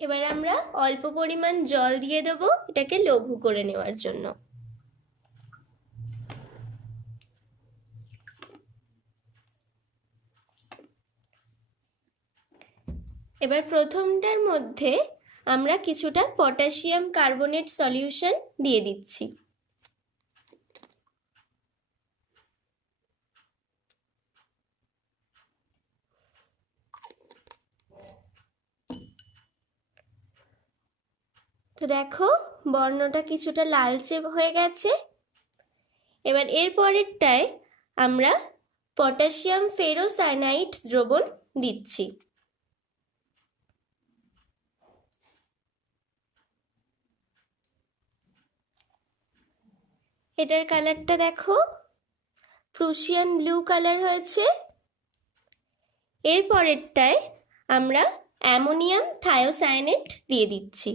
এবার আমরা অল্প পরিমাণ জল দিয়ে দেবো এটাকে লঘু করে নেওয়ার জন্য। এবার প্রথমটার মধ্যে আমরা কিছুটা পটাশিয়াম কার্বনেট সলিউশন দিয়ে দিচ্ছি। তো দেখো বর্ণটা কিছুটা লালচে হয়ে গেছে। এবার এর পরেরটায় আমরা পটাশিয়াম ফেরোসায়ানাইড দ্রবণ দিচ্ছি। এটার কালারটা দেখো প্রুশিয়ান ব্লু কালার হয়েছে। এর পরেরটায় আমরা অ্যামোনিয়াম থায়োসায়ানেট দিয়ে দিচ্ছি।